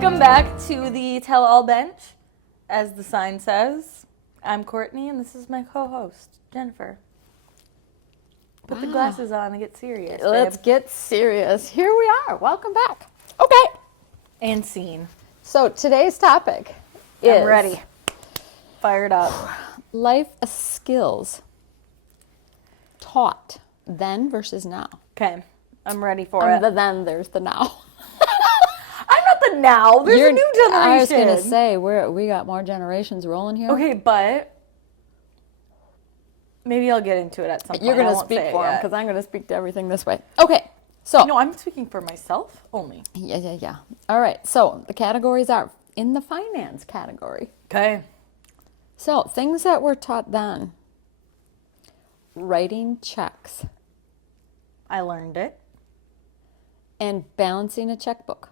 Welcome back to the Tell All Bench, as the sign says. I'm Courtney, and this is my co-host, Jennifer. Put the glasses on and get serious, babe. Let's get serious. Here we are. Welcome back. Okay. And scene. So today's topic is... I'm ready. Fired up. Life skills taught then versus now. Okay. I'm ready for it. The then, there's the now. I'm not the now. There's a new generation. I was going to say, we got more generations rolling here. Okay, but maybe I'll get into it at some point. You're going to speak for them because I'm going to speak to everything this way. Okay. So. No, I'm speaking for myself only. Yeah. All right. So the categories are in the finance category. Okay. So things that were taught then. Writing checks. I learned it. And balancing a checkbook.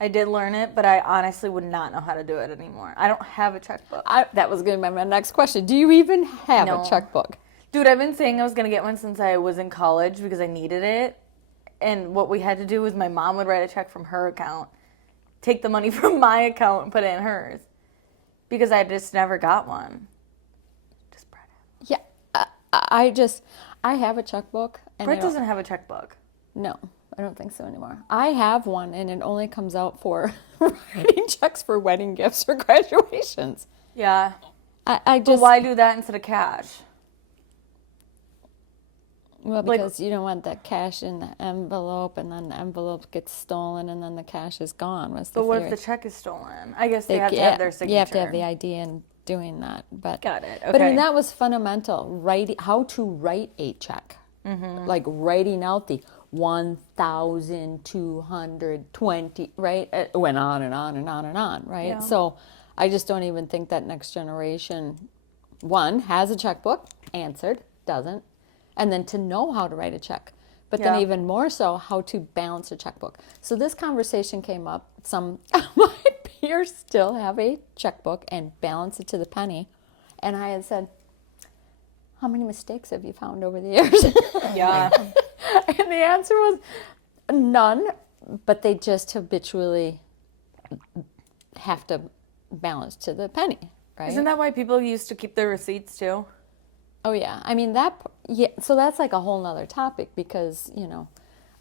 I did learn it, but I honestly would not know how to do it anymore. I don't have a checkbook. That was going to be my next question. Do you even have a checkbook? Dude, I've been saying I was going to get one since I was in college because I needed it. And what we had to do was my mom would write a check from her account, take the money from my account and put it in hers. Because I just never got one. Just Brett. Yeah, I have a checkbook. And Brett doesn't have a checkbook. No, I don't think so anymore. I have one, and it only comes out for writing checks for wedding gifts or graduations. Yeah. But why do that instead of cash? Well, because you don't want that cash in the envelope, and then the envelope gets stolen, and then the cash is gone. But what if the check is stolen? I guess they have to have their signature. You have to have the ID in doing that. But got it. Okay. But I mean, that was fundamental. How to write a check. Mm-hmm. Like writing out the 1,220, right? It went on and on and on and on, right? Yeah. So I just don't even think that next generation, one, has a checkbook, answered, doesn't. And then to know how to write a check. But then even more so, how to balance a checkbook. So this conversation came up. Some of my peers still have a checkbook and balance it to the penny. And I had said, how many mistakes have you found over the years? Yeah. And the answer was none, but they just habitually have to balance to the penny, right? Isn't that why people used to keep their receipts too? Oh, yeah. I mean, so that's like a whole nother topic because,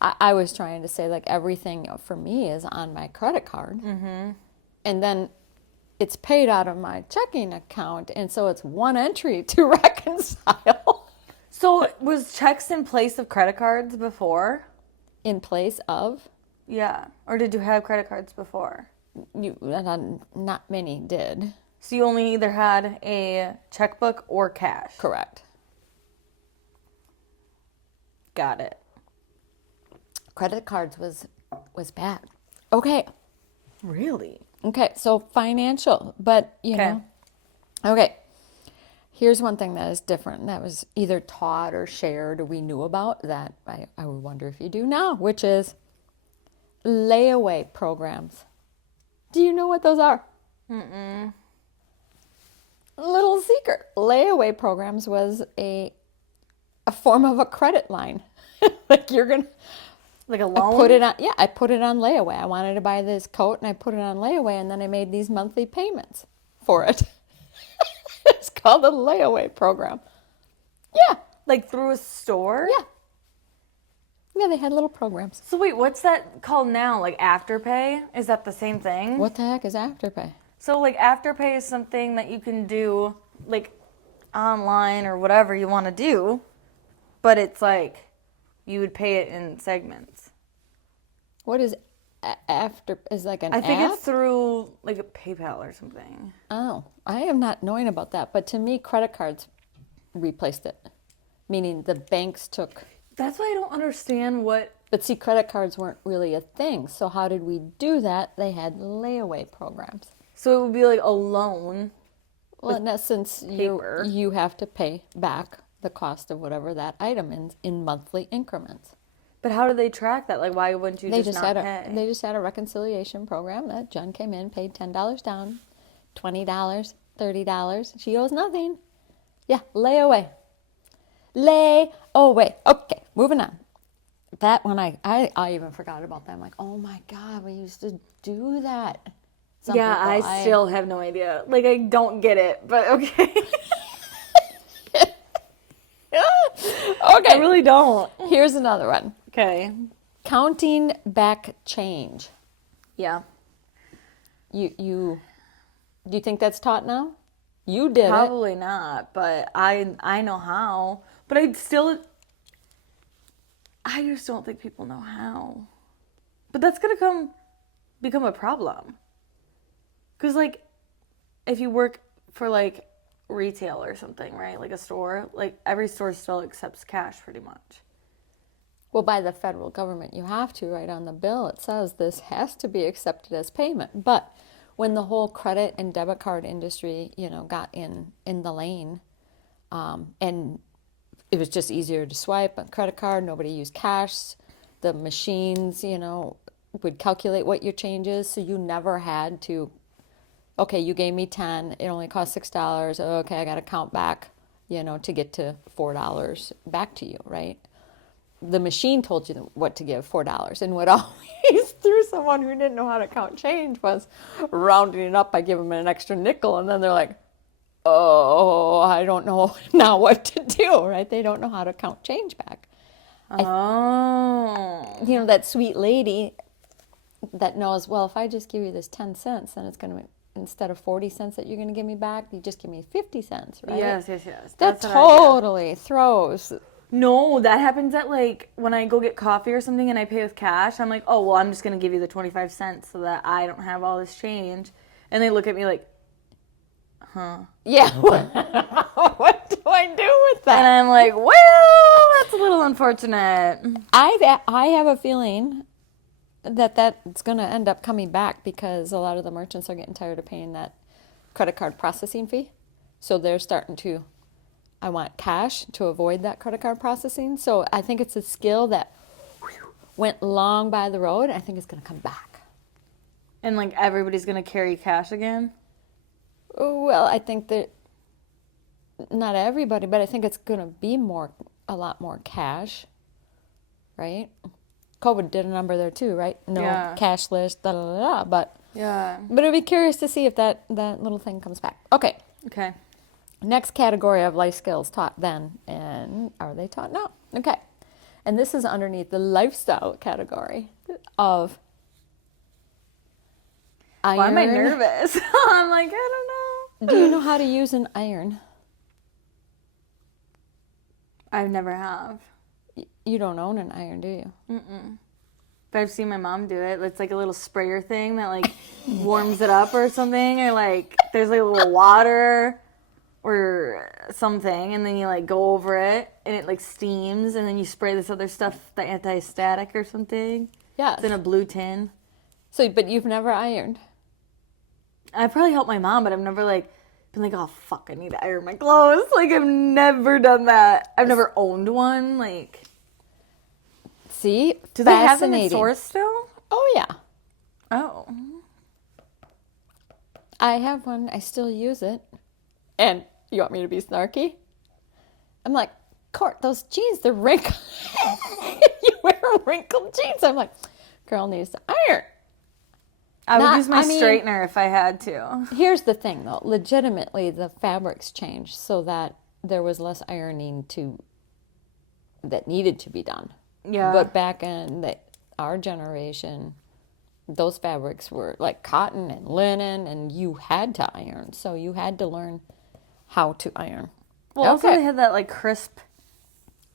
I was trying to say, like, everything for me is on my credit card. Mm-hmm. And then it's paid out of my checking account, and so it's one entry to reconcile. So was checks in place of credit cards before? In place of? Yeah. Or did you have credit cards before? Not many did. So you only either had a checkbook or cash? Correct. Got it. Credit cards was bad. Okay. Really? Okay, so financial, but you know. Okay. Here's one thing that is different. That was either taught or shared or we knew about that I would wonder if you do now, which is layaway programs. Do you know what those are? Mm-mm. Little secret. Layaway programs was a form of a credit line. Like you're going to... Like a loan? I put it on layaway. I wanted to buy this coat and I put it on layaway and then I made these monthly payments for it. It's called a layaway program. Yeah. Like through a store? Yeah. Yeah, they had little programs. So wait, what's that called now? Like Afterpay? Is that the same thing? What the heck is Afterpay? So like Afterpay is something that you can do like online or whatever you want to do, but it's like you would pay it in segments. What is is like an app? I think it's through like a PayPal or something. Oh, I am not knowing about that. But to me, credit cards replaced it. Meaning the banks took... That's why I don't understand what... But see, credit cards weren't really a thing. So how did we do that? They had layaway programs. So it would be like a loan. Well, in essence, you have to pay back the cost of whatever that item is in monthly increments. But how do they track that? Like, why wouldn't you just not pay? They just had a reconciliation program that Jen came in, paid $10 down, $20, $30. She owes nothing. Yeah, layaway. Okay, moving on. that one, I even forgot about that. I'm like, oh my God, we used to do that. Some Yeah, people, I still have no idea. Like, I don't get it, but okay. Okay. I really don't. Here's another one. Okay. Counting back change. Yeah. Do you think that's taught now? You did it. Probably not, but I know how. But I just don't think people know how. But that's gonna become a problem. Cause like, if you work for like retail or something, right? Like a store, like every store still accepts cash pretty much. Well, by the federal government, you have to, right? On the bill, it says this has to be accepted as payment. But when the whole credit and debit card industry, got in the lane, and it was just easier to swipe a credit card, nobody used cash. The machines, would calculate what your change is, so you never had to, okay, you gave me 10, it only cost $6. Okay, I got to count back, to get to $4 back to you, right? The machine told you what to give, $4. And what always threw someone who didn't know how to count change was rounding it up by giving them an extra nickel. And then they're like, oh, I don't know now what to do, right? They don't know how to count change back. Oh. That sweet lady that knows, well, if I just give you this 10 cents, then it's going to, instead of 40 cents that you're going to give me back, you just give me 50 cents, right? Yes. That totally throws. No, that happens at like when I go get coffee or something and I pay with cash. I'm like, oh, well, I'm just going to give you the 25 cents so that I don't have all this change. And they look at me like, huh? Yeah. What do I do with that? And I'm like, well, that's a little unfortunate. I have a feeling that's going to end up coming back because a lot of the merchants are getting tired of paying that credit card processing fee. So they're starting to, I want cash to avoid that credit card processing. So I think it's a skill that went long by the road. I think it's going to come back. And like everybody's going to carry cash again? Well, I think that not everybody, but I think it's going to be a lot more cash, right? COVID did a number there too, right? No cashless, but I'd be curious to see if that little thing comes back. Okay. Next category of life skills taught then, and are they taught now? Okay. And this is underneath the lifestyle category of iron. Why am I nervous? I'm like, I don't know. Do you know how to use an iron? I never have. You don't own an iron, do you? Mm-mm. But I've seen my mom do it. It's like a little sprayer thing that like warms it up or something, or like there's like a little water or something, and then you like go over it and it like steams, and then you spray this other stuff, the anti-static or something. Yeah. It's in a blue tin. So, but you've never ironed? I probably helped my mom, but I've never like been like, oh fuck, I need to iron my clothes. Like I've never done that. I've never owned one. Like, see, do they have them in stores still? Oh yeah. Oh. I have one. I still use it. And you want me to be snarky? I'm like, Court, those jeans, they're wrinkled. You wear wrinkled jeans. I'm like, girl needs to iron. I would use my straightener if I had to. Here's the thing, though. Legitimately, the fabrics changed so that there was less ironing that needed to be done. Yeah. But back in our generation, those fabrics were like cotton and linen, and you had to iron. So you had to learn how to iron. Well, also they had that like crisp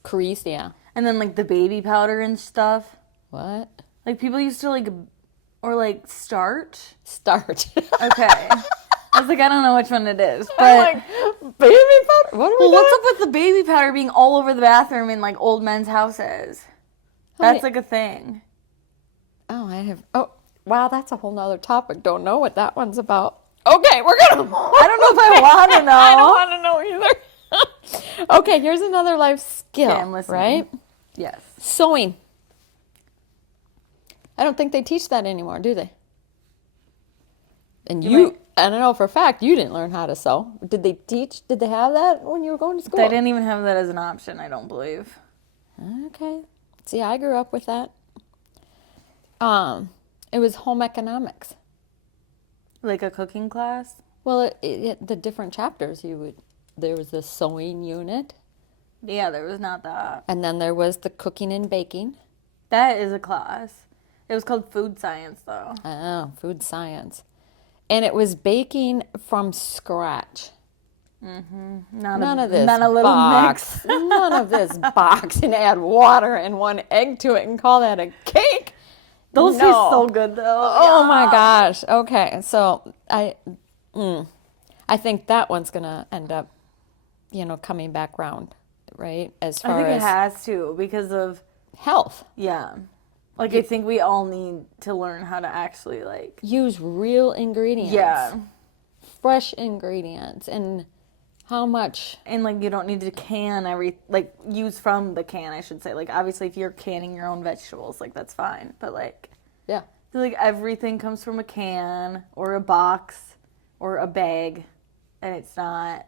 crease, yeah. And then like the baby powder and stuff. What? Like people used to like, or like starch. Starch. Okay. I was like, I don't know which one it is, but I'm like, baby powder. What are we doing? What's up with the baby powder being all over the bathroom in like old men's houses? That's like a thing. Oh, wow, that's a whole nother topic. Don't know what that one's about. Okay, we're gonna. I don't know if I want to know. I don't want to know either. Okay, here's another life skill. Okay, I'm listening. Right? Yes. Sewing. I don't think they teach that anymore, do they? And I don't know for a fact you didn't learn how to sew. Did they have that when you were going to school? They didn't even have that as an option, I don't believe. Okay. See, I grew up with that. It was home economics. Like a cooking class? Well, the different chapters, there was the sewing unit, Yeah, there was not that. and then there was the cooking and baking. That is a class. It was called food science, though. Oh, food science. And it was baking from scratch. None of this Not a little box. mix. None of this box and add water and one egg to it and call that a cake. Those No. taste so good, though. Oh my gosh. Okay, so I think that one's gonna end up, coming back round, right? As I far think it as has to because of, health. yeah. Like, I think we all need to learn how to actually, like, Use real ingredients. yeah. Fresh ingredients, and how much. And, like, you don't need to use from the can, I should say. Like, obviously, if you're canning your own vegetables, like, that's fine. But, like, Yeah. I feel like everything comes from a can or a box or a bag, and it's not.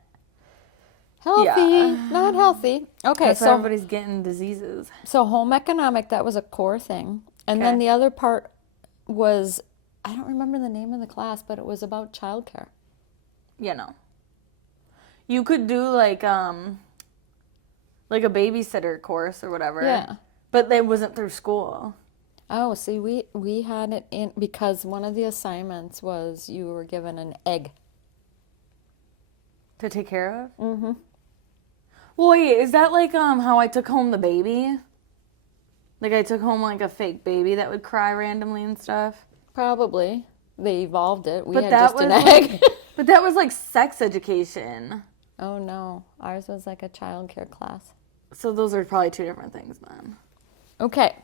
Healthy, Yeah. not healthy. Okay, That's why so everybody's getting diseases. home economic, that was a core thing. And then Okay. the other part was, I don't remember the name of the class, but it was about childcare. You could do like a babysitter course or whatever. Yeah. But it wasn't through school. Oh, see, we had it in because one of the assignments was you were given an egg. To take care of? Mm-hmm. Well, wait, is that like how I took home the baby? Like I took home like a fake baby that would cry randomly and stuff? Probably. They evolved it. We But had that just an was egg. But that was like sex education. Oh, no. Ours was like a childcare class. So those are probably two different things then. Okay.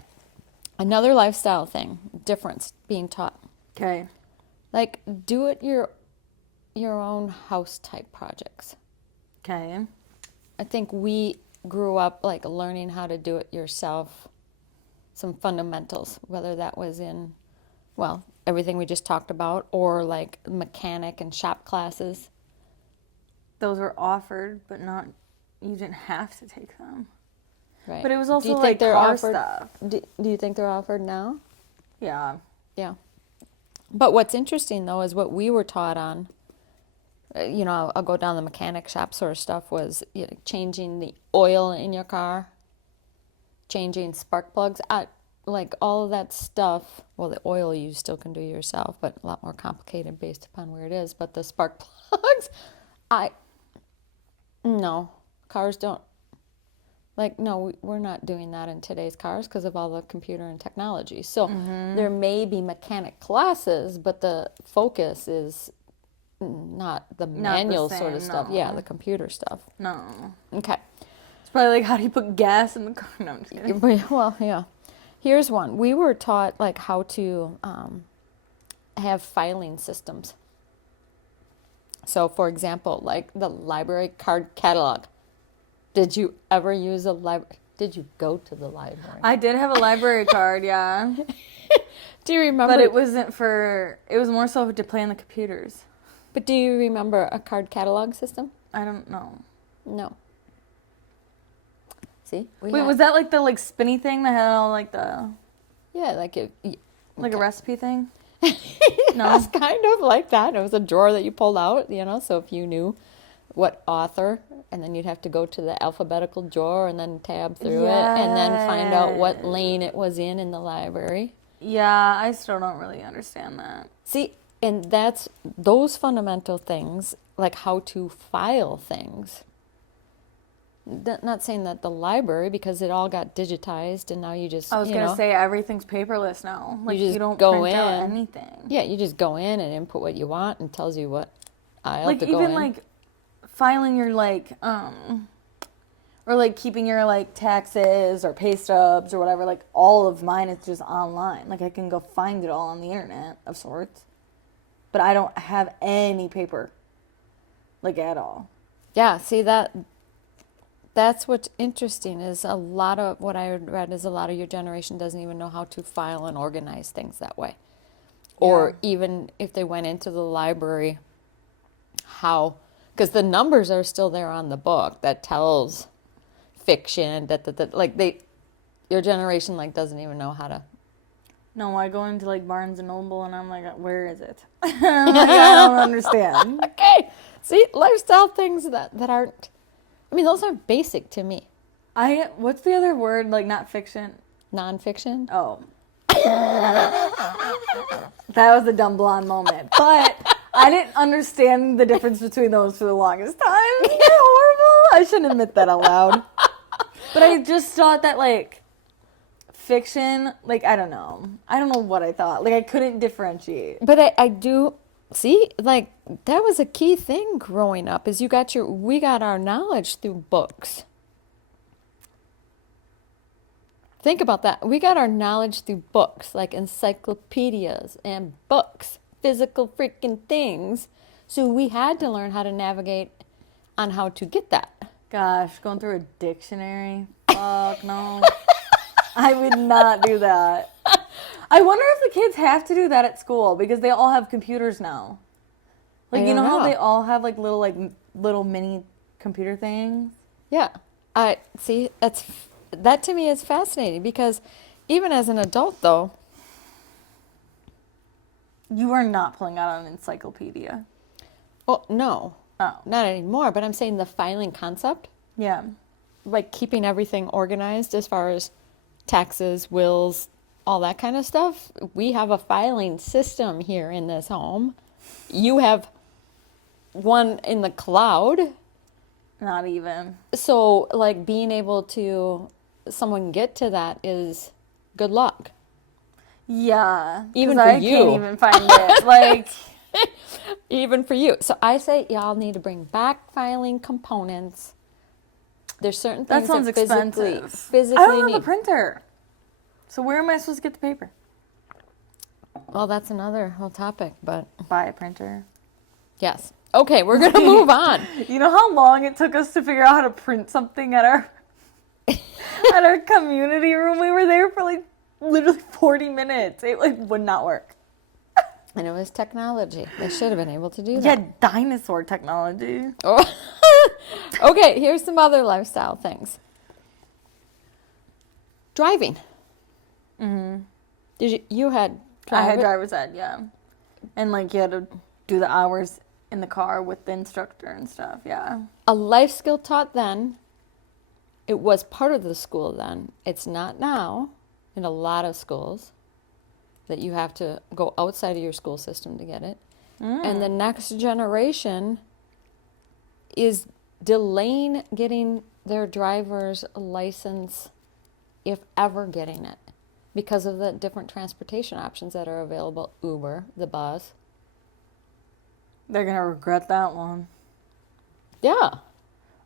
Another lifestyle thing, difference being taught. Okay. Like, do it your own house type projects. Okay. I think we grew up like learning how to do it yourself, some fundamentals, whether that was in, well, everything we just talked about, or like mechanic and shop classes. Those were offered, but not, you didn't have to take them. Right. But it was Do also you like think they're car offered? stuff. Do you think they're offered now? Yeah. Yeah. But what's interesting though is what we were taught on. I'll go down the mechanic shop sort of stuff was changing the oil in your car, changing spark plugs, like all of that stuff. Well, the oil you still can do yourself, but a lot more complicated based upon where it is. But the spark plugs, no, cars don't. Like, no, we're not doing that in today's cars because of all the computer and technology. So there may be mechanic classes, but the focus is not the manual sort of same, stuff. no. Yeah, the computer stuff. No. Okay. It's probably like, how do you put gas in the car? No, I'm just kidding. Well, yeah. Here's one. We were taught like how to have filing systems. So, for example, like the library card catalog. Did you ever use a library? Did you go to the library? I did have a library card, yeah. Do you remember? But it was more so to play on the computers. But do you remember a card catalog system? I don't know. No. See? Wait, was that like the spinny thing that had all like the Yeah, like a recipe thing? No, it's kind of like that. It was a drawer that you pulled out, so if you knew what author, and then you'd have to go to the alphabetical drawer and then tab through it and then find out what lane it was in the library. Yeah, I still don't really understand that. See, and that's those fundamental things, like how to file things. Not saying that the library, because it all got digitized and now you just, I was going to say everything's paperless now. Like just you don't go print out in. anything. Yeah, you just go in and input what you want and tells you what aisle Like to go even in. like filing your or like keeping your taxes or pay stubs or whatever, like all of mine is just online. Like I can go find it all on the internet of sorts. But I don't have any paper. Like at all. Yeah, see that's what's interesting is a lot of what I read is a lot of your generation doesn't even know how to file and organize things that way. Or even if they went into the library, how, because the numbers are still there on the book that tells fiction, like your generation like doesn't even know how to. No, I go into like Barnes and Noble and I'm like, where is it? I'm like, I don't understand. Okay. See, lifestyle things that aren't. I mean, those aren't basic to me. What's the other word? Like not fiction. Nonfiction. Oh. That was a dumb blonde moment. But I didn't understand the difference between those for the longest time. Isn't that horrible? I shouldn't admit that out loud. But I just thought that like fiction, like I don't know what I thought. Like I couldn't differentiate. But I do see, like that was a key thing growing up. Is we got our knowledge through books. Think about that. We got our knowledge through books, like encyclopedias and books, physical freaking things. So we had to learn how to navigate on how to get that. Gosh, going through a dictionary. Fuck no. I would not do that. I wonder if the kids have to do that at school because they all have computers now. Like you know how they all have like little mini computer things? Yeah. I see that to me is fascinating because even as an adult though, you are not pulling out an encyclopedia. well, no. Oh. Not anymore, but I'm saying the filing concept, Yeah. like keeping everything organized as far as taxes, wills, all that kind of stuff. We have a filing system here in this home. You have one in the cloud. Not even. So, like, being able to someone get to that is good luck. Yeah. Even for I you. can't even find it. Like, Even for you. So I say y'all need to bring back filing components. There's certain that things sounds that expensive. physically I don't have need. a printer. So where am I supposed to get the paper? Well, that's another whole topic, but Buy a printer. yes. Okay, we're going to move on. You know how long it took us to figure out how to print something at our at our community room? We were there for like literally 40 minutes. It like would not work. And it was technology. They should have been able to do Yeah, that. dinosaur technology. Oh. Okay, here's some other lifestyle things. Driving. Mm-hmm. You had I had driver's ed, yeah. And like you had to do the hours in the car with the instructor and stuff, yeah. a life skill taught then. It was part of the school then. It's not now in a lot of schools that you have to go outside of your school system to get it. And the next generation is delaying getting their driver's license, if ever getting it, because of the different transportation options that are available. Uber, the bus. They're gonna regret that one. Yeah.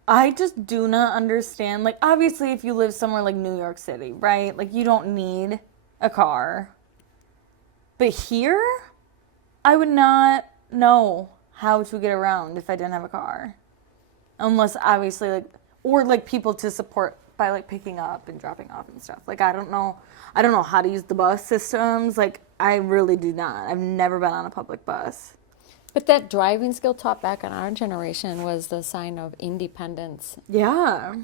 I just do not understand. Like, obviously, if you live somewhere like New York City, right? Like, you don't need a car. But here, I would not know how to get around if I didn't have a car. Unless, obviously, like, or like people to support by like picking up and dropping off and stuff. Like, I don't know how to use the bus systems. Like, I really do not. I've never been on a public bus. But that driving skill taught back in our generation was the sign of independence Yeah.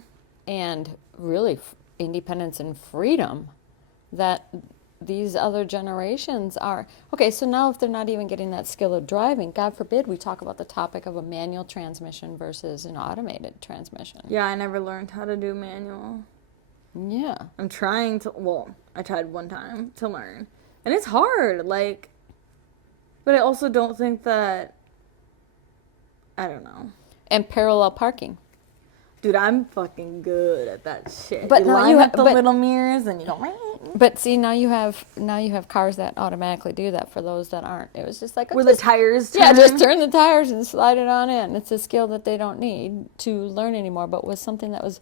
and really independence and freedom that these other generations are. Okay, so now if they're not even getting that skill of driving, God forbid we talk about the topic of a manual transmission versus an automated transmission. Yeah, I never learned how to do manual. Yeah. I'm trying to, well, I tried one time to learn. And it's hard, like, but I also don't think that, I don't know. And parallel parking. Dude, I'm fucking good at that shit. But you now line you up ha- the but- little mirrors and you go, But see, now you have cars that automatically do that for those that aren't. It was just like, where the tires turn. yeah, just turn the tires and slide it on in. It's a skill that they don't need to learn anymore, but was something that was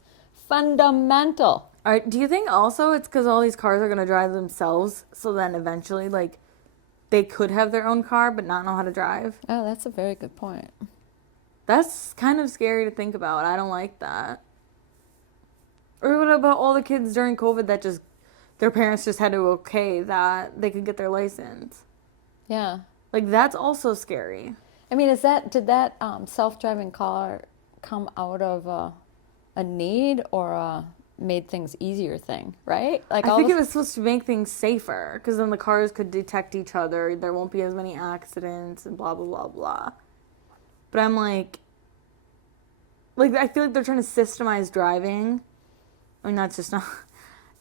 fundamental. All right, do you think also it's because all these cars are going to drive themselves, so then eventually, like, they could have their own car but not know how to drive? Oh, that's a very good point. That's kind of scary to think about. I don't like that. Or what about all the kids during COVID that just, their parents just had to okay that they could get their license? Yeah. Like, that's also scary. I mean, did that self-driving car come out of a need or made things easier thing, right? Like I think it was supposed to make things safer because then the cars could detect each other. There won't be as many accidents and blah, blah, blah, blah. But I'm like, I feel like they're trying to systemize driving. I mean, that's just not,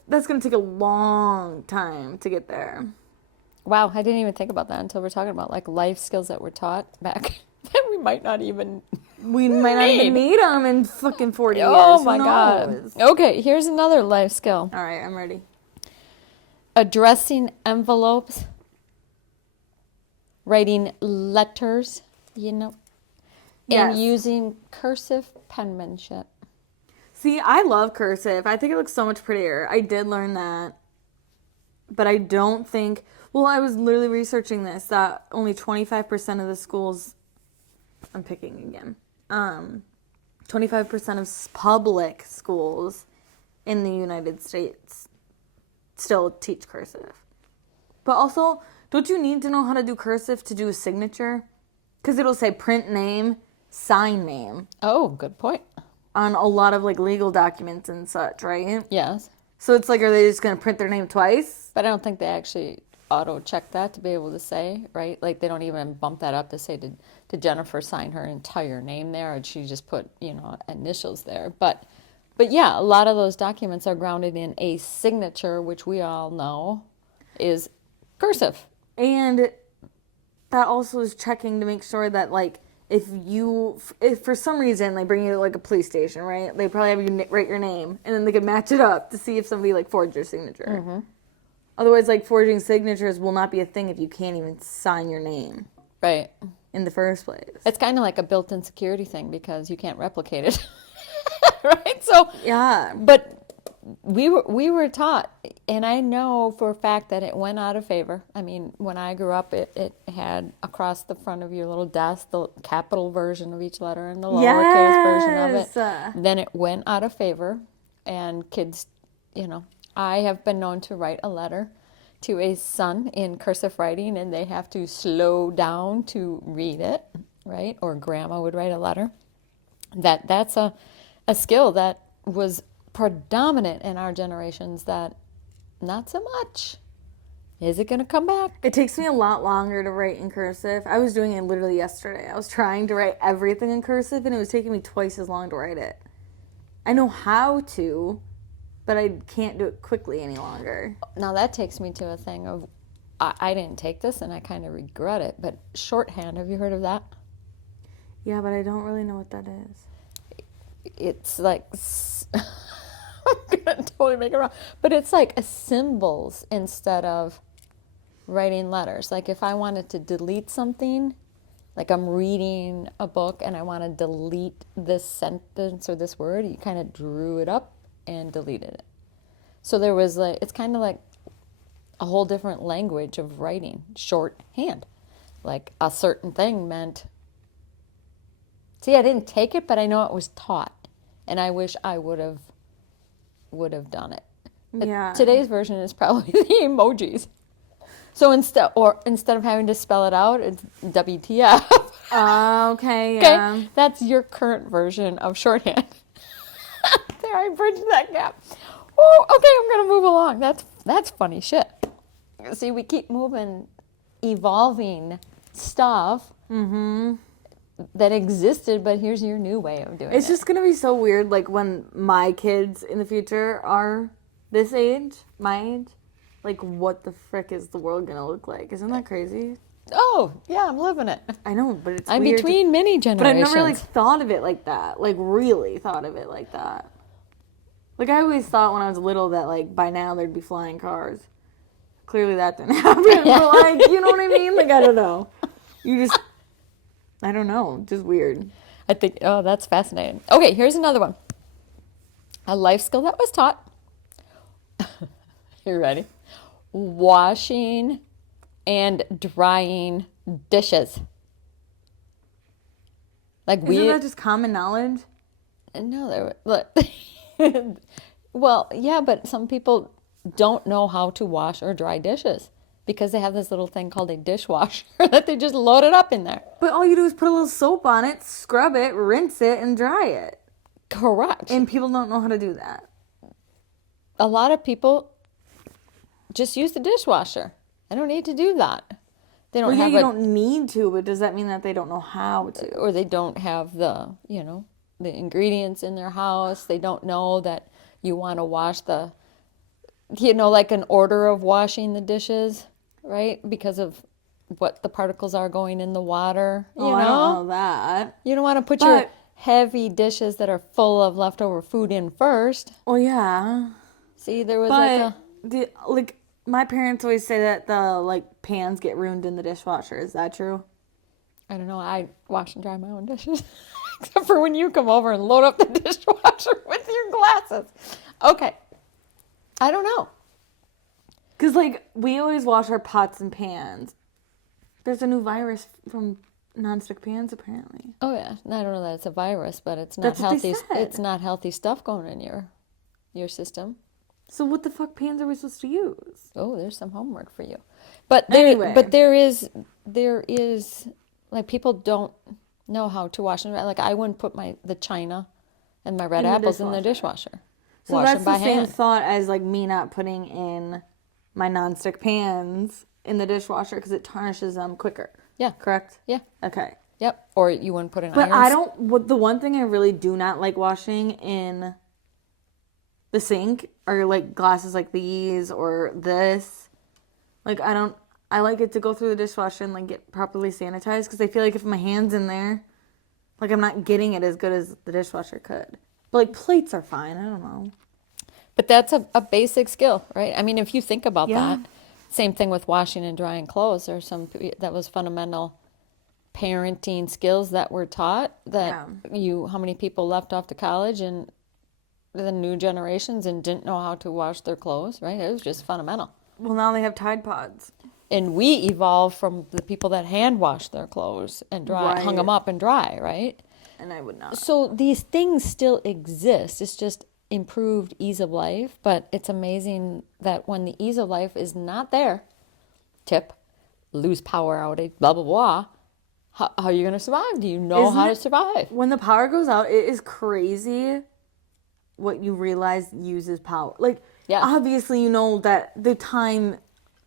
that's going to take a long time to get there. Wow, I didn't even think about that until we're talking about like life skills that were taught back that we might not even need them in fucking 40 years. Oh my God. Okay, here's another life skill. All right, I'm ready. Addressing envelopes, writing letters, and using cursive penmanship. See, I love cursive. I think it looks so much prettier. I did learn that. But I don't think... Well, I was literally researching this, that only 25% of the schools... I'm picking again. 25% of public schools in the United States still teach cursive. But also, don't you need to know how to do cursive to do a signature? Because it'll say print name, sign name. Oh, good point. On a lot of like legal documents and such, right? Yes. So it's like, are they just going to print their name twice? But I don't think they actually auto check that to be able to say, right? Like they don't even bump that up to say, did Jennifer sign her entire name there, or did she just put, initials there? But yeah, a lot of those documents are grounded in a signature, which we all know is cursive. And that also is checking to make sure that, like, if for some reason they bring you to like a police station, right? They probably have you write your name, and then they can match it up to see if somebody like forged your signature. Mm-hmm. Otherwise, like, forging signatures will not be a thing if you can't even sign your name. Right. In the first place. It's kind of like a built-in security thing because you can't replicate it. Right? So yeah. But we were taught, and I know for a fact that it went out of favor. I mean, when I grew up, it had across the front of your little desk the capital version of each letter and the lowercase version of it. Then it went out of favor, and kids, I have been known to write a letter to a son in cursive writing, and they have to slow down to read it, right? Or grandma would write a letter. That's a skill that was predominant in our generations that not so much. Is it going to come back? It takes me a lot longer to write in cursive. I was doing it literally yesterday. I was trying to write everything in cursive, and it was taking me twice as long to write it. I know how to, but I can't do it quickly any longer. Now that takes me to a thing of, I didn't take this and I kind of regret it, but shorthand, have you heard of that? Yeah, but I don't really know what that is. It's like, I'm going to totally make it wrong, but it's like symbols instead of writing letters. Like if I wanted to delete something, like I'm reading a book and I want to delete this sentence or this word, you kind of drew it up and deleted it. So there was like, it's kind of like a whole different language of writing, shorthand. Like a certain thing meant, see, I didn't take it, but I know it was taught, and I wish I would have done it. Yeah. Today's version is probably the emojis. So instead of having to spell it out, it's WTF. Okay, yeah. Okay, that's your current version of shorthand. There, I bridged that gap. Oh, okay, I'm gonna move along. That's funny shit. See, we keep moving, evolving stuff that existed, but here's your new way of doing it. It's just gonna be so weird, like when my kids in the future are this age, my age. Like, what the frick is the world gonna look like? Isn't that crazy? Oh, yeah, I'm living it. I know, but it's I'm weird between many generations. But I've never really thought of it like that. Like, really thought of it like that. Like, I always thought when I was little that, like, by now there'd be flying cars. Clearly that didn't happen. But, like, you know what I mean? Like, I don't know. I don't know. Just weird. I think, oh, that's fascinating. Okay, here's another one. A life skill that was taught. You ready? Washing and drying dishes. Like Isn't that just common knowledge? No, look. Well, yeah, but some people don't know how to wash or dry dishes because they have this little thing called a dishwasher that they just load it up in there. But all you do is put a little soap on it, scrub it, rinse it, and dry it. Correct. And people don't know how to do that. a lot of people just use the dishwasher. I don't need to do that. They don't Well, yeah, have you don't need to, but does that mean that they don't know how to? or they don't have the, the ingredients in their house. They don't know that you want to wash like an order of washing the dishes, right? Because of what the particles are going in the water. Oh, I don't know that. You don't want to put your heavy dishes that are full of leftover food in first. Well, yeah. See, there was my parents always say that the pans get ruined in the dishwasher. Is that true? I don't know. I wash and dry my own dishes. Except for when you come over and load up the dishwasher with your glasses. Okay. I don't know. Because, we always wash our pots and pans. There's a new virus from nonstick pans, apparently. Oh, yeah. I don't know that it's a virus, but it's not That's what healthy. they said. It's not healthy stuff going in your system. So what the fuck pans are we supposed to use? Oh, there's some homework for you. But Anyway. there is people don't know how to wash them. I wouldn't put the china and my red apples in the dishwasher. So Wash that's them by the same hand. thought as me not putting in my nonstick pans in the dishwasher because it tarnishes them quicker. Yeah. Correct? Yeah. Okay. Yep. Or you wouldn't put in But irons. the one thing I really do not like washing in the sink are glasses like these or this. I like it to go through the dishwasher and get properly sanitized because I feel like if my hand's in there, I'm not getting it as good as the dishwasher could. But plates are fine. I don't know. But that's a basic skill, right? I mean, if you think about Yeah. that, same thing with washing and drying clothes. There's that was fundamental parenting skills that were taught that how many people left off to college and the new generations and didn't know how to wash their clothes, right? It was just fundamental. Well, now they have Tide Pods. And we evolved from the people that hand washed their clothes and hung them up and dry, right? And I would not. So these things still exist. It's just improved ease of life, but it's amazing that when the ease of life is not there, lose power outage, blah, blah, blah, how are you going to survive? Do you know how to survive? When the power goes out, it is crazy what you realize uses power. Obviously you know that the time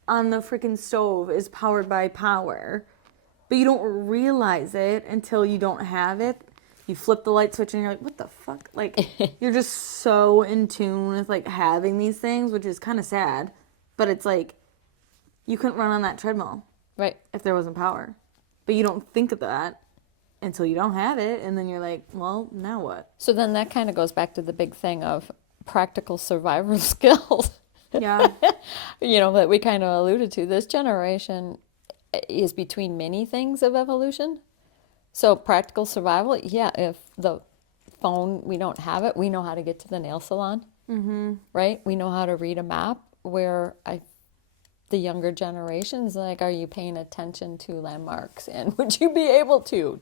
on the freaking stove is powered by power, but you don't realize it until you don't have it. You flip the light switch and you're like, what the fuck? You're just so in tune with having these things, which is kind of sad, but it's you couldn't run on that treadmill. Right. If there wasn't power. But you don't think of that until you don't have it, and then you're like, well, now what? So then that kind of goes back to the big thing of practical survival skills. Yeah. That we kind of alluded to. This generation is between many things of evolution. So practical survival, if the phone, we don't have it, we know how to get to the nail salon, right? We know how to read a map, where the younger generations, are you paying attention to landmarks? And would you be able to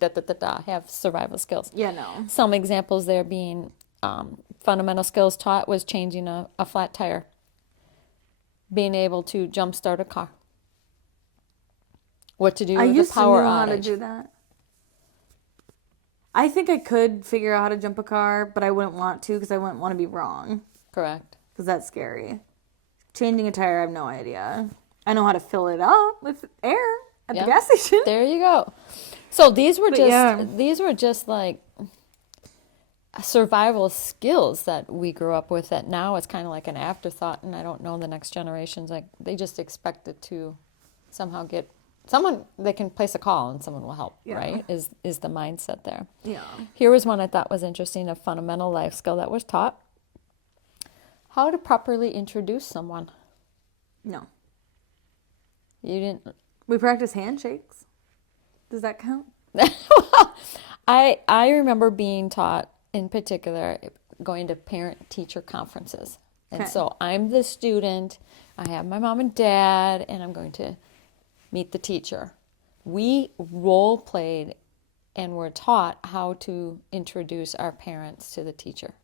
have survival skills? Yeah, no. Some examples there being fundamental skills taught was changing a flat tire, being able to jump start a car, what to do with a power outage. I used to know how to do that. I think I could figure out how to jump a car, but I wouldn't want to because I wouldn't want to be wrong. Correct. Because that's scary. Changing a tire, I have no idea. I know how to fill it up with air at the gas station. There you go. So these were just survival skills that we grew up with that now it's kind of like an afterthought, and I don't know the next generations, they just expect it to somehow get someone, they can place a call and someone will help, right? Is the mindset there. Yeah. Here was one I thought was interesting, a fundamental life skill that was taught. How to properly introduce someone. No. You didn't? We practice handshakes. Does that count? I remember being taught, in particular, going to parent-teacher conferences. And so I'm the student, I have my mom and dad, and I'm going to meet the teacher. We role-played and were taught how to introduce our parents to the teacher.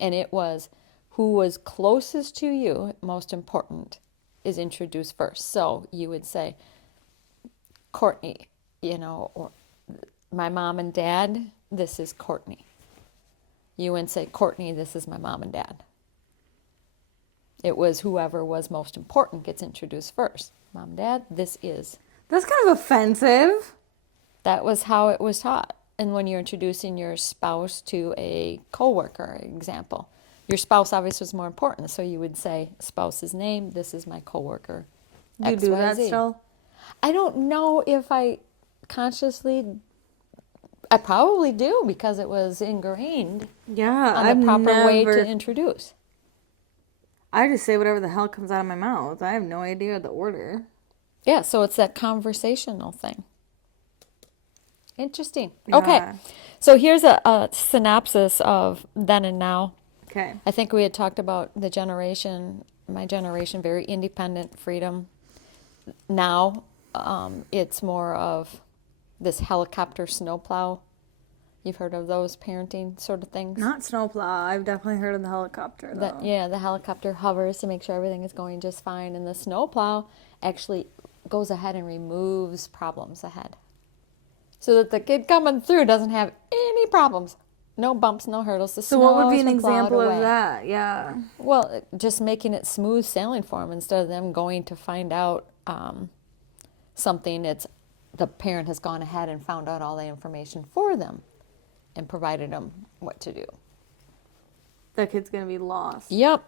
And it was who was closest to you, most important, is introduced first. So you would say, Courtney, or my mom and dad, this is Courtney. You wouldn't say, Courtney, this is my mom and dad. It was whoever was most important gets introduced first. Mom, Dad, this is. That's kind of offensive. That was how it was taught. And when you're introducing your spouse to a coworker, example, your spouse obviously was more important. So you would say, spouse's name, this is my coworker. You do that still? I don't know if I consciously, I probably do because it was ingrained Yeah, on the proper way to introduce. I just say whatever the hell comes out of my mouth. I have no idea the order. Yeah, so it's that conversational thing. Interesting. Yeah. Okay, so here's a synopsis of then and now. Okay. I think we had talked about the generation, my generation, very independent, freedom. Now it's more of this helicopter snowplow. You've heard of those parenting sort of things? Not snowplow. I've definitely heard of the helicopter, though. The helicopter hovers to make sure everything is going just fine. And the snowplow actually goes ahead and removes problems ahead. So that the kid coming through doesn't have any problems. No bumps, no hurdles. So what would be an example of that? Yeah. Well, just making it smooth sailing for them instead of them going to find out something. It's the parent has gone ahead and found out all the information for them and provided them what to do. That kid's going to be lost. Yep.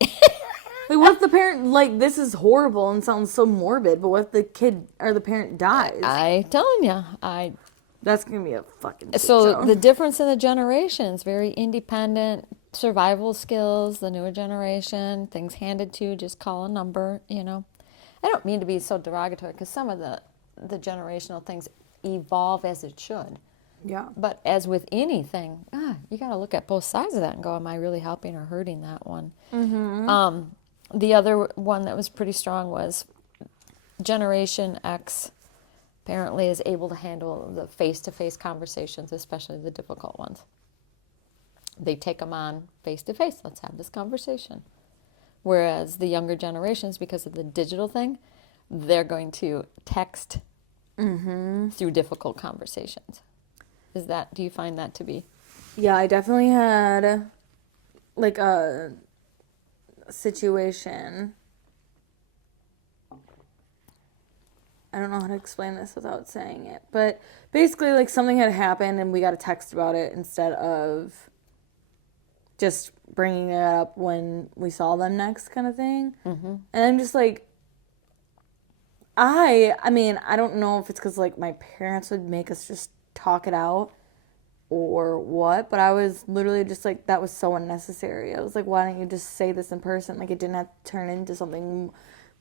Like, what if the parent, like, this is horrible and sounds so morbid, but what if the kid or the parent dies? I telling you, That's going to be a fucking shit So show. the difference in the generations, very independent, survival skills, the newer generation, things handed to you, just call a number, I don't mean to be so derogatory because some of the generational things evolve as it should. Yeah. But as with anything, you got to look at both sides of that and go, am I really helping or hurting that one? Mm-hmm. The other one that was pretty strong was Generation X apparently is able to handle the face-to-face conversations, especially the difficult ones. They take them on face-to-face. Let's have this conversation. Whereas the younger generations, because of the digital thing, they're going to text through difficult conversations. Do you find that to be? Yeah, I definitely had, like, a situation. I don't know how to explain this without saying it. But basically, like, something had happened and we got a text about it instead of just bringing it up when we saw them next kind of thing. Mm-hmm. And I'm just like, I mean, I don't know if it's because, like, my parents would make us just talk it out or what, but I was literally just like, that was so unnecessary. I was like, why don't you just say this in person? Like, it didn't have to turn into something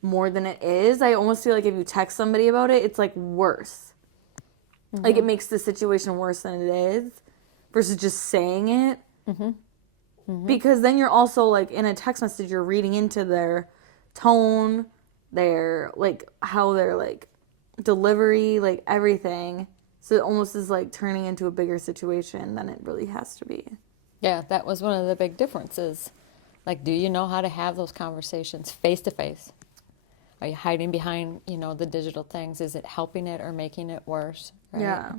more than it is. I almost feel like if you text somebody about it, it's like worse. Mm-hmm. Like, it makes the situation worse than it is versus just saying it. Mm-hmm. Mm-hmm. Because then you're also, like, in a text message, you're reading into their tone, their, like, how their, like, delivery, like, everything. So it almost is like turning into a bigger situation than it really has to be. Yeah, that was one of the big differences. Like, do you know how to have those conversations face to face? Are you hiding behind, the digital things? Is it helping it or making it worse? Right? Yeah.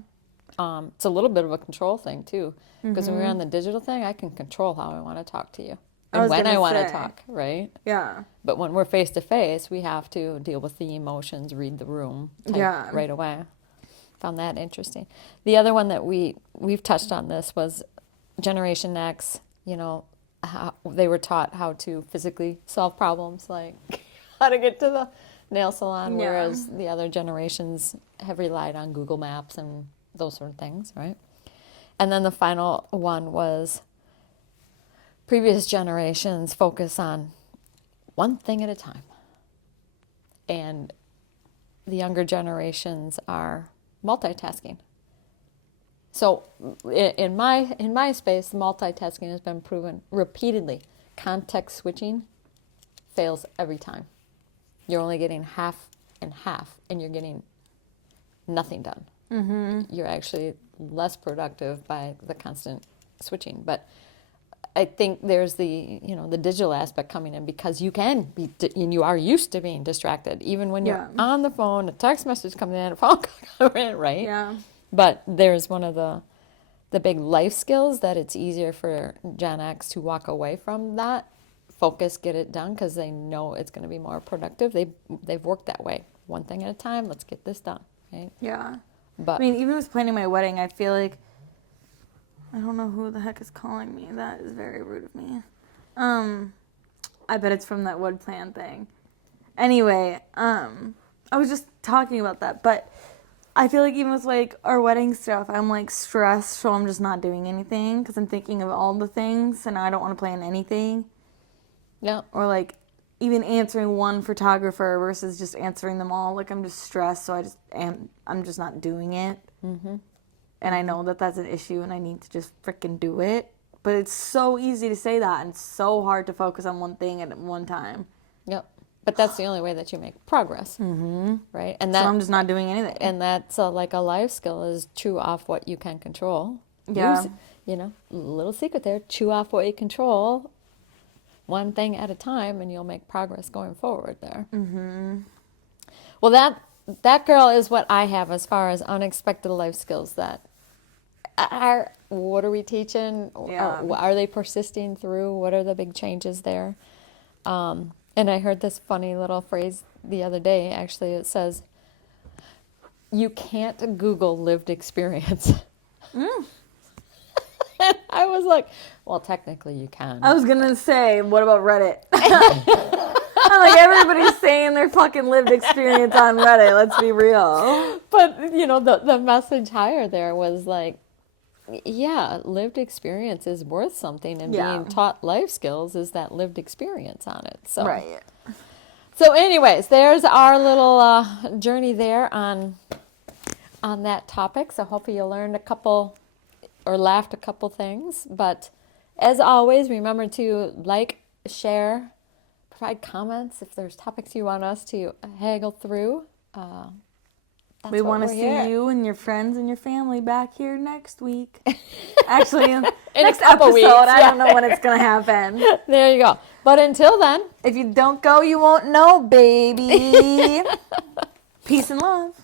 It's a little bit of a control thing too, because when we're on the digital thing, I can control how I want to talk to you and when I want to talk, right? Yeah. But when we're face to face, we have to deal with the emotions, read the room right away. Found that interesting. The other one that we've touched on this was Generation X. How they were taught how to physically solve problems, like how to get to the nail salon, whereas the other generations have relied on Google Maps and those sort of things, right? And then the final one was previous generations focus on one thing at a time, and the younger generations are multitasking. So in my space, multitasking has been proven repeatedly. Context switching fails every time. You're only getting half and half, and you're getting nothing done. Mm-hmm. You're actually less productive by the constant switching. But I think there's the digital aspect coming in, because you can be, and you are used to being distracted, even when you're on the phone, a text message comes in, a phone call comes in, right? Yeah. But there's one of the big life skills that it's easier for Gen X to walk away from that focus, get it done because they know it's going to be more productive. They've worked that way. One thing at a time. Let's get this done. Right? Yeah. But I mean, even with planning my wedding, I feel like I don't know who the heck is calling me. That is very rude of me. I bet it's from that wood plan thing. Anyway, I was just talking about that, but I feel like even with like our wedding stuff, I'm like stressed, so I'm just not doing anything because I'm thinking of all the things and I don't want to plan anything. yeah, Or like even answering one photographer versus just answering them all. Like I'm just stressed, so I'm just not doing it. Mm-hmm. And I know that that's an issue and I need to just freaking do it. But it's so easy to say that and so hard to focus on one thing at one time. yep. But that's the only way that you make progress, right? And that, So I'm just not doing anything. and that's like a life skill is chew off what you can control. Yeah. Little secret there, chew off what you control, one thing at a time, and you'll make progress going forward there. Mm-hmm. Well, that girl is what I have as far as unexpected life skills that are, what are we teaching? Yeah. Are they persisting through? What are the big changes there? And I heard this funny little phrase the other day. Actually, it says, you can't Google lived experience. And I was like, well, technically you can. I was going to say, what about Reddit? I'm like, everybody's saying their fucking lived experience on Reddit. Let's be real. But, the message higher there was like, yeah, lived experience is worth something, and Yeah. being taught life skills is that lived experience on it. So, Right. So anyways, there's our little journey there on that topic. So hopefully you learned a couple or laughed a couple things. But as always, remember to like, share, provide comments if there's topics you want us to haggle through. We want to see you and your friends and your family back here next week. Actually, next couple episode. weeks, I don't know when it's going to happen. There you go. But until then, If you don't go, you won't know, baby. Peace and love.